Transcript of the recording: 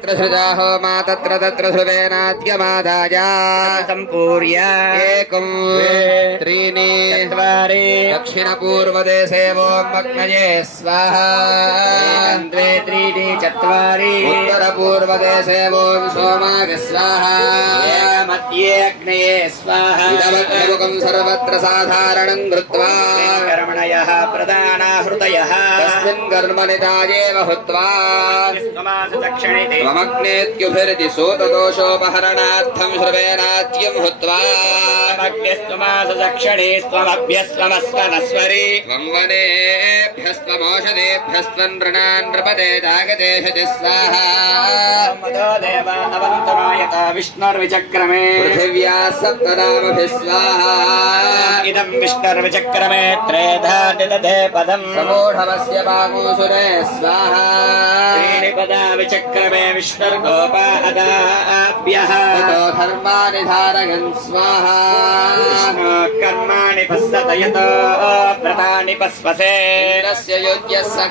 यत्र सृजा होमा तत्र तत्र ध्रुवेनाद्यमादाय सम्पूर्य एकं त्रीणि चत्वारि दक्षिणपूर्वदेशे ओं अग्नये स्वाहा द्वे त्रीणि चत्वारि उत्तरपूर्वदेशे ओं सोमाय स्वाहा मध्ये अग्नये स्वाहा इदमग्निमुखं सर्वत्र साधारणं कृत्वा कर्मणयः प्रदानाहृतयः तस्मिन् कर्मणितायेव हुत्वा त्वमग्नेत्युभिरिति सूतदोषोपहरणार्थं श्रुवेनाद्यं हुत्वा स्वमभ्यस्त्वमस्वनस्वरि त्वं वनेभ्यस्त्वमौषधेभ्यस्त्वं नृणान् नृपते जागतेषति स्वाहा मदो देव अवन्तमायता विष्णुर्विचक्रमे पृथिव्याः सप्तनामभिः स्वाहा इदं विष्णुर्विचक्रमे त्रेधा निदधे पदम् समूढवस्य पागुसुरे स्वाहा त्रीणि पदा विचक्रमे विष्णुर्गोपादाभ्यः ततो धर्माणि धारयन् स्वाहा कर्माणि पश्यत यतो व्रतानि पस्पसे इन्द्रस्य योग्यः सखा